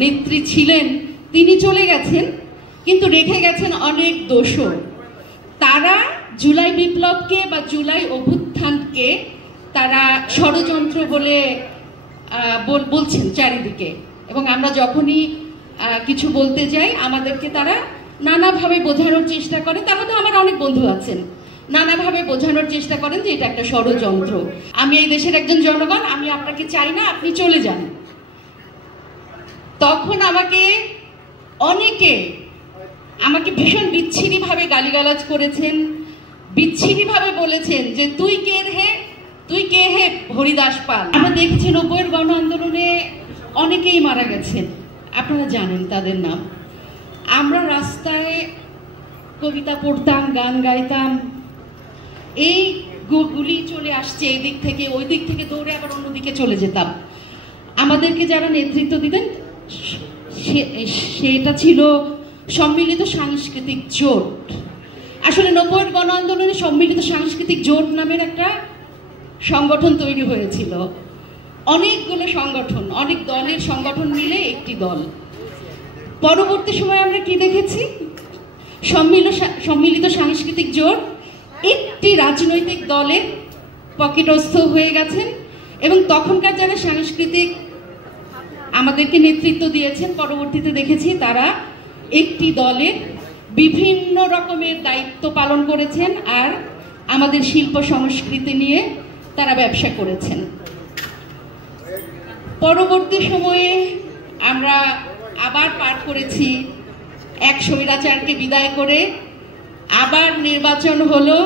নেত্রী ছিলেন তিনি চলে গেছেন, কিন্তু রেখে গেছেন অনেক দোষর। তারা জুলাই বিপ্লবকে বা জুলাই অভ্যুত্থানকে তারা ষড়যন্ত্র বলে বলছেন চারিদিকে, এবং আমরা যখনই কিছু বলতে যাই আমাদেরকে তারা নানাভাবে বোঝানোর চেষ্টা করে। তার মধ্যে আমার অনেক বন্ধু আছেন, নানাভাবে বোঝানোর চেষ্টা করেন যে এটা একটা ষড়যন্ত্র। আমি এই দেশের একজন জনগণ, আমি আপনাকে চাই না, আপনি চলে যান। তখন আমাকে ভীষণ বিচ্ছিরিভাবে গালিগালাজ করেছেন, বিচ্ছিরিভাবে বলেছেন যে তুই কে হে হরিদাস পাল। আমরা দেখেছি 90-এর গণ আন্দোলনে অনেকেই মারা গেছেন, আপনারা জানেন তাদের নাম। আমরা রাস্তায় কবিতা পড়তাম, গান গাইতাম, এই গুলি চলে আসছে এই দিক থেকে ওই দিক থেকে, দৌড়ে আবার অন্যদিকে চলে যেতাম। আমাদেরকে যারা নেতৃত্ব দিতেন সেটা ছিল সম্মিলিত সাংস্কৃতিক জোট। আসলে 90-এর গণ আন্দোলনে সম্মিলিত সাংস্কৃতিক জোট নামের একটা সংগঠন তৈরি হয়েছিল। অনেকগুলো সংগঠন, অনেক দলের সংগঠন মিলে একটি দল। পরবর্তী সময় আমরা কি দেখেছি? সম্মিলিত সাংস্কৃতিক জোট একটি রাজনৈতিক দলের পকেটস্থ হয়ে গেছেন, এবং তখনকার যারা সাংস্কৃতিক আমাদেরকে নেতৃত্ব দিয়েছেন পরবর্তীতে দেখেছি তারা একটি দলের বিভিন্ন রকমের দায়িত্ব পালন করেছেন, আর আমাদের শিল্প সংস্কৃতি নিয়ে তারা ব্যবসা করেছেন। পরবর্তী সময়ে আমরা আবার পার করেছি এক স্বৈরাচারকে বিদায় করে, আবার নির্বাচন হলো।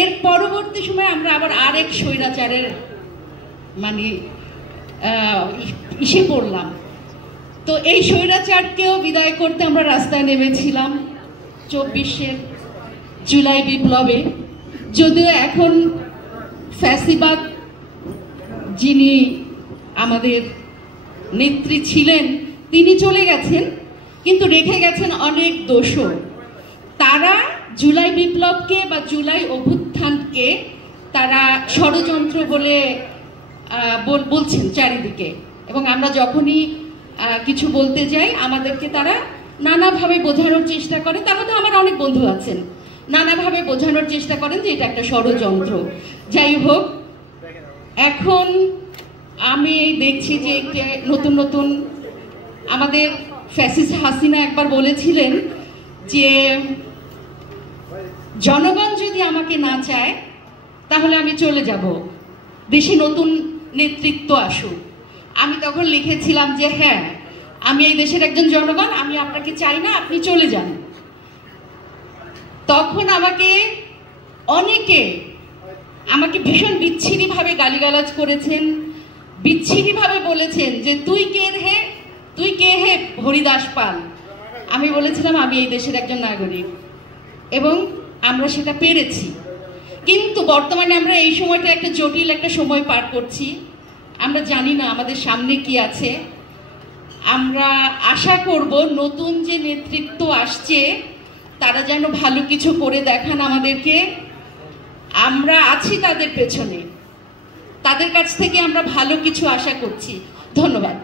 এর পরবর্তী সময় আমরা আবার আরেক স্বৈরাচারের ইসে পড়লাম। তো এই স্বৈরাচারকেও বিদায় করতে আমরা রাস্তায় নেমেছিলাম 24-এর জুলাই বিপ্লবে। যদিও এখন ফ্যাসিবাদ যিনি আমাদের নেত্রী ছিলেন তিনি চলে গেছেন, কিন্তু রেখে গেছেন অনেক দোষর। তারা জুলাই বিপ্লবকে বা জুলাই অভ্যুত্থানকে তারা ষড়যন্ত্র বলে বলছেন চারিদিকে, এবং আমরা যখনই কিছু বলতে যাই আমাদেরকে তারা নানাভাবে বোঝানোর চেষ্টা করে। তার মধ্যে আমার অনেক বন্ধু আছেন, নানাভাবে বোঝানোর চেষ্টা করেন যে এটা একটা ষড়যন্ত্র। যাই হোক, এখন আমি দেখছি যে নতুন নতুন আমাদের ফ্যাসিস্ট হাসিনা একবার বলেছিলেন যে জনগণ যদি আমাকে না চায় তাহলে আমি চলে যাব, দেশে নতুন নেতৃত্ব আসুক। আমি তখন লিখেছিলাম যে হ্যাঁ, আমি এই দেশের একজন জনগণ, আমি আপনাকে চাই না, আপনি চলে যান। তখন আমাকে ভীষণ বিচ্ছিরিভাবে গালিগালাজ করেছেন, বিচ্ছিরিভাবে বলেছেন যে তুই কে হে হরিদাস পাল। আমি বলেছিলাম আমি এই দেশের একজন নাগরিক, এবং আমরা সেটা পেরেছি। কিন্তু বর্তমানে আমরা এই সময়টা একটা জটিল একটা সময় পার করছি। আমরা জানি না আমাদের সামনে কি আছে। আমরা আশা করব নতুন যে নেতৃত্ব আসছে তারা যেন ভালো কিছু করে দেখান আমাদেরকে। আমরা আছি তাদের পেছনে, তাদের কাছ থেকে আমরা ভালো কিছু আশা করছি। ধন্যবাদ।